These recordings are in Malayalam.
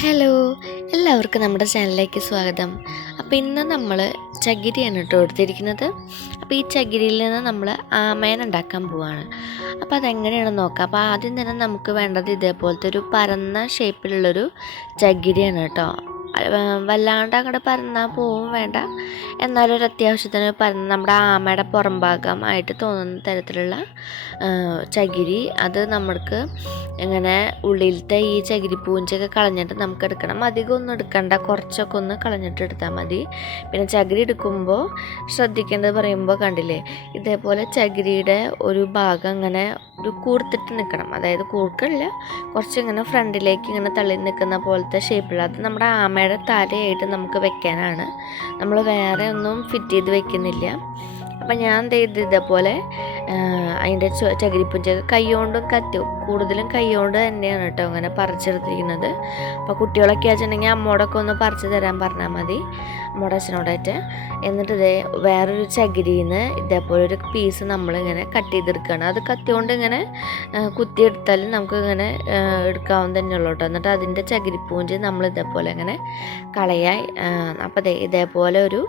ഹലോ, എല്ലാവർക്കും നമ്മുടെ ചാനലിലേക്ക് സ്വാഗതം. അപ്പോൾ ഇന്ന് നമ്മൾ ചകിരിയാണ് കേട്ടോ എടുത്തിരിക്കുന്നത്. അപ്പോൾ ഈ ചകിരിയിൽ നിന്ന് നമ്മൾ ആമേൻ ഉണ്ടാക്കാൻ പോവാണ്. അപ്പോൾ അതെങ്ങനെയാണെന്ന് നോക്കാം. അപ്പോൾ ആദ്യം തന്നെ നമുക്ക് വേണ്ടത് ഇതേപോലത്തെ ഒരു പരന്ന ഷേപ്പിലുള്ളൊരു ചകിരിയാണ് കേട്ടോ. വല്ലാണ്ട് അങ്ങോട്ട് പരന്നാൽ പോവും വേണ്ട, എന്നാലും ഒരു അത്യാവശ്യത്തിന് പരന്ന് നമ്മുടെ ആമയുടെ പുറം ഭാഗം ആയിട്ട് തോന്നുന്ന തരത്തിലുള്ള ചകിരി. അത് നമ്മൾക്ക് ഇങ്ങനെ ഉള്ളിലത്തെ ഈ ചകിരി പൂഞ്ചൊക്കെ കളഞ്ഞിട്ട് നമുക്ക് എടുക്കണം. അധികം ഒന്നും എടുക്കണ്ട, കുറച്ചൊക്കെ ഒന്ന് കളഞ്ഞിട്ട് എടുത്താൽ മതി. പിന്നെ ചകിരി എടുക്കുമ്പോൾ ശ്രദ്ധിക്കേണ്ടത് പറയുമ്പോൾ കണ്ടില്ലേ, ഇതേപോലെ ചകിരിയുടെ ഒരു ഭാഗം ഇങ്ങനെ ഒരു കൂർത്തിട്ട് നിൽക്കണം. അതായത് കൂർക്കല്ല, കുറച്ചിങ്ങനെ ഫ്രണ്ടിലേക്ക് ഇങ്ങനെ തള്ളി നിൽക്കുന്ന പോലത്തെ ഷേപ്പിൽ. അത് നമ്മുടെ ആമയുടെ തലയായിട്ട് നമുക്ക് വെക്കാനാണ്. നമ്മൾ വേറെ ഒന്നും ഫിറ്റ് ചെയ്ത് വെക്കുന്നില്ല. അപ്പം ഞാൻ ഇതേപോലെ അതിൻ്റെ ചകിരിപ്പുഞ്ചൊക്കെ കൈകൊണ്ടും കൂടുതലും കൈകൊണ്ട് തന്നെയാണ് കേട്ടോ അങ്ങനെ പറിച്ചെടുത്തിരിക്കുന്നത്. അപ്പോൾ കുട്ടികളൊക്കെ വെച്ചിട്ടുണ്ടെങ്കിൽ അമ്മോടൊക്കെ ഒന്ന് പറിച്ച് തരാൻ പറഞ്ഞാൽ മതി, അമ്മോടെ അച്ഛനോടായിട്ട്. എന്നിട്ട് വേറൊരു ചകിരിയിൽ നിന്ന് ഇതേപോലെ ഒരു പീസ് നമ്മളിങ്ങനെ കട്ട് ചെയ്തെടുക്കുകയാണ്. അത് കത്തിയോണ്ട് ഇങ്ങനെ കുത്തിയെടുത്താലും നമുക്ക് ഇങ്ങനെ എടുക്കാവുന്ന തന്നെയുള്ളൂ കേട്ടോ. എന്നിട്ട് അതിൻ്റെ ചകിരിപ്പൂഞ്ച് നമ്മൾ ഇതേപോലെ ഇങ്ങനെ കളയായി. അപ്പോൾ ഇതേപോലെ ഒരു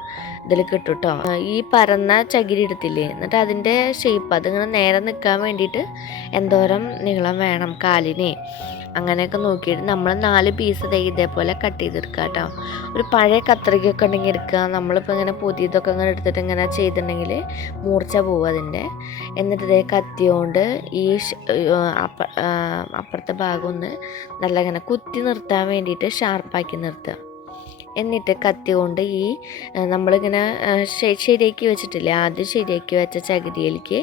ഇതിൽ കിട്ടും കേട്ടോ. ഈ പരന്ന ചകിരി എടുത്തില്ലേ, എന്നിട്ട് അതിൻ്റെ ഷേപ്പ് അതിങ്ങനെ നേരെ നിൽക്കാൻ വേണ്ടിയിട്ട് എന്തോരം നീളം വേണം കാലിനെ, അങ്ങനെയൊക്കെ നോക്കിയിട്ട് നമ്മൾ 4 പീസ് ഇതേപോലെ കട്ട് ചെയ്തെടുക്കുക കേട്ടോ. ഒരു പഴയ കത്രികയൊക്കെ ഉണ്ടെങ്കിൽ എടുക്കുക. നമ്മളിപ്പോൾ ഇങ്ങനെ പുതിയതൊക്കെ ഇങ്ങനെ എടുത്തിട്ട് ഇങ്ങനെ ചെയ്തിട്ടുണ്ടെങ്കിൽ മൂർച്ച പോവും അതിൻ്റെ. എന്നിട്ട് കത്തിയോണ്ട് ഈ അപ്പുറത്തെ ഭാഗം ഒന്ന് നല്ല ഇങ്ങനെ കുത്തി നിർത്താൻ വേണ്ടിയിട്ട് ഷാർപ്പാക്കി നിർത്തുക. എന്നിട്ട് കത്തി കൊണ്ട് ഈ നമ്മളിങ്ങനെ ശരിയാക്കി വെച്ചിട്ടില്ലേ, ആദ്യം ശരിയാക്കി വെച്ച ചകിരിയിലേക്ക്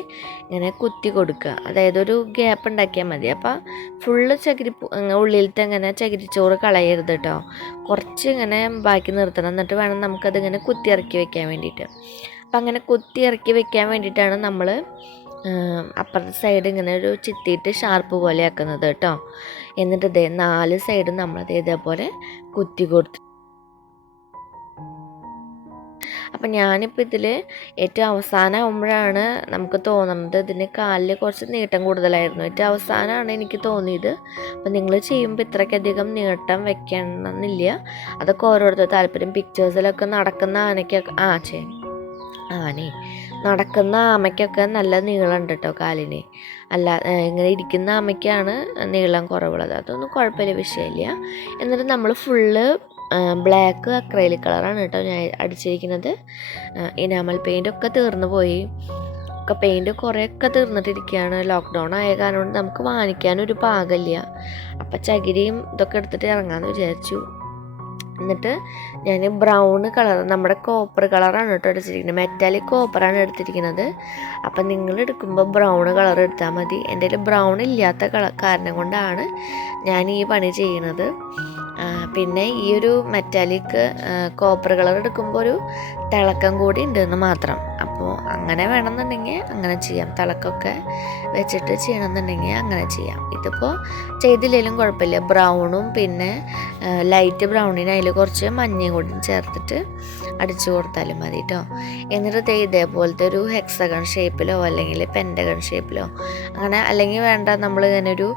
ഇങ്ങനെ കുത്തി കൊടുക്കുക. അതായത് ഒരു ഗ്യാപ്പ് ഉണ്ടാക്കിയാൽ മതി. അപ്പോൾ ഫുള്ള് ഉള്ളിലത്തെ ഇങ്ങനെ ചകിരിച്ചോറ് കളയരുത് കേട്ടോ, കുറച്ച് ഇങ്ങനെ ബാക്കി നിർത്തണം. എന്നിട്ട് വേണം നമുക്കതിങ്ങനെ കുത്തി ഇറക്കി വെക്കാൻ വേണ്ടിയിട്ട്. അപ്പം അങ്ങനെ കുത്തി ഇറക്കി വെക്കാൻ വേണ്ടിയിട്ടാണ് നമ്മൾ അപ്പുറത്തെ സൈഡ് ഇങ്ങനെ ഒരു ചിത്തിയിട്ട് ഷാർപ്പ് പോലെ ആക്കുന്നത് കേട്ടോ. എന്നിട്ട് 4 സൈഡും നമ്മളത് ഇതേപോലെ കുത്തി കൊടുത്തു. അപ്പം ഞാനിപ്പോൾ ഇതിൽ ഏറ്റവും അവസാനമാകുമ്പോഴാണ് നമുക്ക് തോന്നുന്നത് ഇതിന് കാലിൽ കുറച്ച് നീട്ടം കൂടുതലായിരുന്നു. ഏറ്റവും അവസാനമാണ് എനിക്ക് തോന്നിയത്. അപ്പം നിങ്ങൾ ചെയ്യുമ്പോൾ ഇത്രയ്ക്കധികം നീട്ടം വെക്കണമെന്നില്ല, അതൊക്കെ ഓരോരുത്തർ താല്പര്യം. പിക്ചേഴ്സിലൊക്കെ നടക്കുന്ന ആനയ്ക്കൊക്കെ നടക്കുന്ന ആമയ്ക്കൊക്കെ നല്ല നീളമുണ്ട് കേട്ടോ കാലിന്. അല്ല, ഇങ്ങനെ ഇരിക്കുന്ന ആമയ്ക്കാണ് നീളം കുറവുള്ളത്. അതൊന്നും കുഴപ്പമില്ല, വിഷയമില്ല. എന്നിട്ട് നമ്മൾ ഫുള്ള് ബ്ലാക്ക് അക്രൈലിക് കളറാണ് കേട്ടോ ഞാൻ അടിച്ചിരിക്കുന്നത്. ഇനാമൽ പെയിൻ്റൊക്കെ തീർന്നു പോയി, പെയിൻറ്റ് കുറേയൊക്കെ തീർന്നിട്ടിരിക്കുകയാണ്. ലോക്ക്ഡൗൺ ആയ കാരണം കൊണ്ട് നമുക്ക് വാങ്ങിക്കാനൊരു പാകമില്ല. അപ്പം ചകിരിയും ഇതൊക്കെ എടുത്തിട്ട് ഇറങ്ങാമെന്ന് വിചാരിച്ചു. എന്നിട്ട് ഞാൻ ബ്രൗൺ കളർ, നമ്മുടെ കോപ്പർ കളറാണ് കേട്ടോ എടുത്തിരിക്കുന്നത്, മെറ്റാലിക് കോപ്പറാണ് എടുത്തിരിക്കുന്നത്. അപ്പം നിങ്ങൾ എടുക്കുമ്പോൾ ബ്രൗൺ കളർ എടുത്താൽ മതി. എൻ്റെ കയ്യിൽ ബ്രൗൺ ഇല്ലാത്ത കാരണം കൊണ്ടാണ് ഞാൻ ഈ പണി ചെയ്യുന്നത്. പിന്നെ ഈ ഒരു മെറ്റാലിക് കോപ്പർ കളർ എടുക്കുമ്പോൾ ഒരു തിളക്കം കൂടി ഉണ്ടെന്ന് മാത്രം. അപ്പോൾ അങ്ങനെ വേണമെന്നുണ്ടെങ്കിൽ അങ്ങനെ ചെയ്യാം, തിളക്കമൊക്കെ വെച്ചിട്ട് ചെയ്യണമെന്നുണ്ടെങ്കിൽ അങ്ങനെ ചെയ്യാം. ഇതിപ്പോൾ ചെയ്തില്ലെങ്കിലും കുഴപ്പമില്ല. ബ്രൗണും പിന്നെ ലൈറ്റ് ബ്രൗണിന് അതിൽ കുറച്ച് മഞ്ഞയും കൂടി ചേർത്തിട്ട് അടിച്ചു കൊടുത്താലും മതി കേട്ടോ. എന്നിട്ട് ഇതേപോലത്തെ ഒരു ഹെക്സഗൺ ഷേപ്പിലോ അല്ലെങ്കിൽ പെൻറ്റഗൺ ഷേപ്പിലോ അങ്ങനെ, അല്ലെങ്കിൽ വേണ്ട നമ്മളിങ്ങനെ ഒരു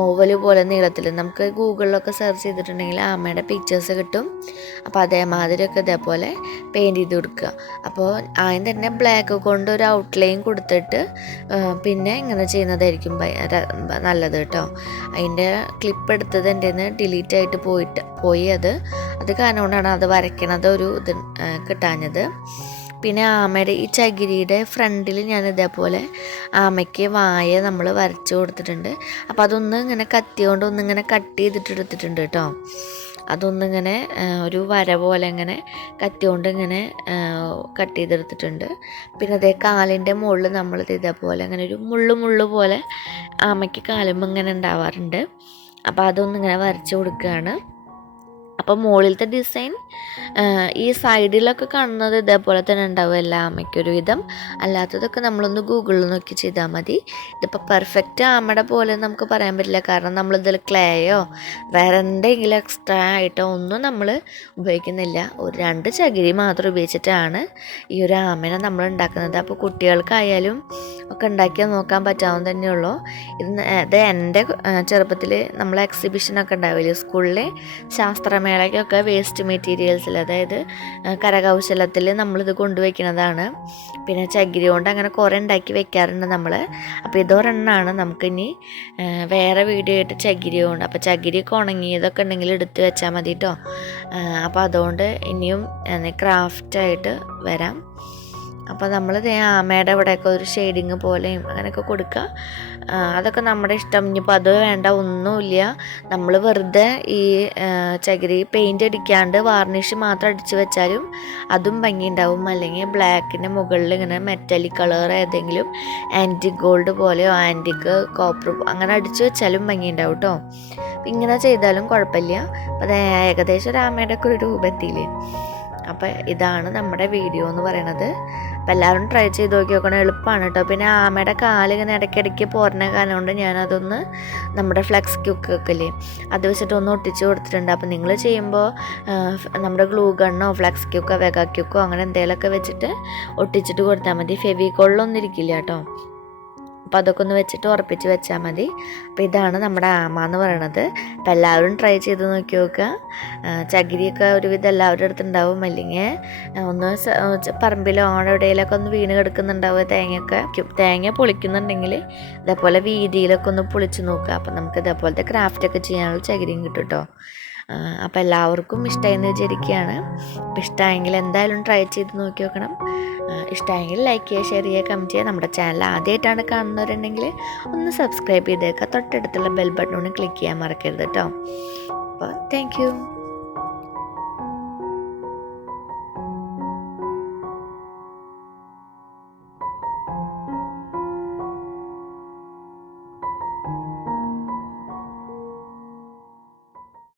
ഓവൽ പോലെ നീളത്തിൽ, നമുക്ക് ഗൂഗിളിലൊക്കെ സെർച്ച് ചെയ്തിട്ടുണ്ടെങ്കിൽ ആമയുടെ പിക്ചേഴ്സ് കിട്ടും. അപ്പോൾ അതേമാതിരിയൊക്കെ ഇതേപോലെ പെയിൻറ്റ് ചെയ്ത് കൊടുക്കുക. അപ്പോൾ ആദ്യം തന്നെ ബ്ലാക്ക് കൊണ്ട് ഒരു ഔട്ട്ലൈൻ കൊടുത്തിട്ട് പിന്നെ ഇങ്ങനെ ചെയ്യുന്നതായിരിക്കും നല്ലത് കേട്ടോ. അതിൻ്റെ ക്ലിപ്പ് എടുത്തത് എൻ്റെ നിന്ന് ഡിലീറ്റ് ആയിട്ട് പോയി. അത് കാരണം കൊണ്ടാണ് അത് വരയ്ക്കണത് ഒരു ഇത് കിട്ടാഞ്ഞത്. പിന്നെ ആമയുടെ ഈ ചകിരിയുടെ ഫ്രണ്ടിൽ ഞാൻ ഇതേപോലെ ആമയ്ക്ക് വായ നമ്മൾ വരച്ച് കൊടുത്തിട്ടുണ്ട്. അപ്പോൾ അതൊന്ന് ഇങ്ങനെ കത്തി കൊണ്ട് ഒന്നിങ്ങനെ കട്ട് ചെയ്തിട്ട് എടുത്തിട്ടുണ്ട് കേട്ടോ. അതൊന്നിങ്ങനെ ഒരു വര പോലെ ഇങ്ങനെ കത്തി കൊണ്ട് ഇങ്ങനെ കട്ട് ചെയ്തെടുത്തിട്ടുണ്ട്. പിന്നെ കാലിൻ്റെ മുകളിൽ നമ്മളിത് ഇതേപോലെ അങ്ങനെ ഒരു മുള്ളു പോലെ ആമയ്ക്ക് കാലുമ്പോൾ ഇങ്ങനെ ഉണ്ടാവാറുണ്ട്. അപ്പോൾ അതൊന്നിങ്ങനെ വരച്ച് കൊടുക്കുകയാണ്. അപ്പോൾ മുകളിലത്തെ ഡിസൈൻ ഈ സൈഡിലൊക്കെ കാണുന്നത് ഇതേപോലെ തന്നെ ഉണ്ടാവും എല്ലാ ആമയ്ക്കൊരു വിധം. അല്ലാത്തതൊക്കെ നമ്മളൊന്ന് ഗൂഗിളിൽ നോക്കി ചെയ്താൽ മതി. ഇതിപ്പോൾ പെർഫെക്റ്റ് ആമയുടെ പോലെ നമുക്ക് പറയാൻ പറ്റില്ല, കാരണം നമ്മളിതിൽ ക്ലേയോ വേറെ എന്തെങ്കിലും എക്സ്ട്രാ ആയിട്ടോ ഒന്നും നമ്മൾ ഉപയോഗിക്കുന്നില്ല. ഒരു 2 ചകിരി മാത്രം ഉപയോഗിച്ചിട്ടാണ് ഈ ഒരു ആമേനെ നമ്മൾ ഉണ്ടാക്കുന്നത്. അപ്പോൾ കുട്ടികൾക്കായാലും ഒക്കെ ഉണ്ടാക്കിയാൽ നോക്കാൻ പറ്റാവുന്ന തന്നെയുള്ളൂ. ഇത് എൻ്റെ ചെറുപ്പത്തിൽ നമ്മൾ എക്സിബിഷനൊക്കെ ഉണ്ടാവില്ലേ സ്കൂളിലെ ശാസ്ത്രമേളയ്ക്കൊക്കെ വേസ്റ്റ് മെറ്റീരിയൽസിൽ, അതായത് കരകൗശലത്തിൽ നമ്മളിത് കൊണ്ടുവയ്ക്കുന്നതാണ്. പിന്നെ ചകിരി കൊണ്ട് അങ്ങനെ കുറേ ഉണ്ടാക്കി വെക്കാറുണ്ട് നമ്മൾ. അപ്പോൾ ഇതൊരെണ്ണമാണ്. നമുക്കിനി വേറെ വീഡിയോ ആയിട്ട് ചകിരി കൊണ്ട്, അപ്പോൾ ചകിരിയൊക്കെ ഉണങ്ങിയതൊക്കെ ഉണ്ടെങ്കിൽ എടുത്ത് വെച്ചാൽ മതി കേട്ടോ. അപ്പോൾ അതുകൊണ്ട് ഇനിയും ക്രാഫ്റ്റായിട്ട് വരാം. അപ്പോൾ നമ്മൾ ആമയുടെ ഇവിടെയൊക്കെ ഒരു ഷെയ്ഡിങ് പോലെയും അങ്ങനെയൊക്കെ കൊടുക്കുക. അതൊക്കെ നമ്മുടെ ഇഷ്ടം. ഇനിയിപ്പോൾ അത് വേണ്ട ഒന്നുമില്ല, നമ്മൾ വെറുതെ ഈ ചകിരി പെയിൻ്റ് അടിക്കാണ്ട് വാർണിഷ് മാത്രം അടിച്ച് വെച്ചാലും അതും ഭംഗിയുണ്ടാവും. അല്ലെങ്കിൽ ബ്ലാക്കിൻ്റെ മുകളിൽ ഇങ്ങനെ മെറ്റാലിക് കളർ ഏതെങ്കിലും ആൻറ്റിക് ഗോൾഡ് പോലെയോ ആൻറ്റിക് കോപ്പർ അങ്ങനെ അടിച്ച് വെച്ചാലും ഭംഗിയുണ്ടാവും കേട്ടോ. ഇങ്ങനെ ചെയ്താലും കുഴപ്പമില്ല. അപ്പോൾ അത് ഏകദേശം ഒരു ആമയുടെ ഒക്കെ ഒരു രൂപത്തില്ലേ. അപ്പോൾ ഇതാണ് നമ്മുടെ വീഡിയോ എന്ന് പറയണത്. അപ്പോൾ എല്ലാവരും ട്രൈ ചെയ്ത് നോക്കണം, എളുപ്പമാണ് കേട്ടോ. പിന്നെ ആമയുടെ കാലിങ്ങനെ ഇടയ്ക്കിടയ്ക്ക് പോരണ കാലം കൊണ്ട് ഞാനതൊന്ന് നമ്മുടെ ഫ്ലെക്സ് ക്യൂക്കൊക്കെ ഇല്ലേ അത് വെച്ചിട്ട് ഒന്ന് ഒട്ടിച്ച് കൊടുത്തിട്ടുണ്ട്. അപ്പോൾ നിങ്ങൾ ചെയ്യുമ്പോൾ നമ്മുടെ ഗ്ലൂ ഗണ്ണോ ഫ്ലെക്സ് ക്യൂക്കോ വെഗ ക്യൂക്കോ അങ്ങനെ എന്തെങ്കിലുമൊക്കെ വെച്ചിട്ട് ഒട്ടിച്ചിട്ട് കൊടുത്താൽ മതി. ഫെവിക്കോളിലൊന്നും ഇരിക്കില്ല കേട്ടോ. അപ്പോൾ അതൊക്കെ ഒന്ന് വെച്ചിട്ട് ഉറപ്പിച്ച് വെച്ചാൽ മതി. അപ്പോൾ ഇതാണ് നമ്മുടെ ആമ എന്ന് പറയണത്. അപ്പോൾ എല്ലാവരും ട്രൈ ചെയ്ത് നോക്കി നോക്കുക. ചകിരിയൊക്കെ ഒരുവിധം എല്ലാവരുടെ അടുത്തുണ്ടാവും. അല്ലെങ്കിൽ ഒന്ന് പറമ്പിലോ അവിടെ എവിടെയെങ്കിലൊക്കെ ഒന്ന് വീണ് കിടക്കുന്നുണ്ടാവുക. തേങ്ങ പൊളിക്കുന്നുണ്ടെങ്കിൽ ഇതേപോലെ വീതിയിലൊക്കെ ഒന്ന് പൊളിച്ച് നോക്കുക. അപ്പോൾ നമുക്ക് ഇതേപോലത്തെ ക്രാഫ്റ്റൊക്കെ ചെയ്യാനുള്ള ചകിരിയും കിട്ടും കേട്ടോ. അപ്പോൾ എല്ലാവർക്കും ഇഷ്ടമായെന്ന് വിചാരിക്കുകയാണ്. അപ്പോൾ ഇഷ്ടമായെങ്കിൽ എന്തായാലും ട്രൈ ചെയ്ത് നോക്കി നോക്കണം. ഇഷ്ടമായെങ്കിൽ ലൈക്ക് ചെയ്യുക, ഷെയർ ചെയ്യുക, കമൻറ്റ് ചെയ്യുക. നമ്മുടെ ചാനൽ ആദ്യമായിട്ടാണ് കാണുന്നവരുണ്ടെങ്കിൽ ഒന്ന് സബ്സ്ക്രൈബ് ചെയ്തേക്കുക. തൊട്ടടുത്തുള്ള ബെൽ ബട്ടൺ ക്ലിക്ക് ചെയ്യാൻ മറക്കരുത് കേട്ടോ. അപ്പോൾ താങ്ക് യു.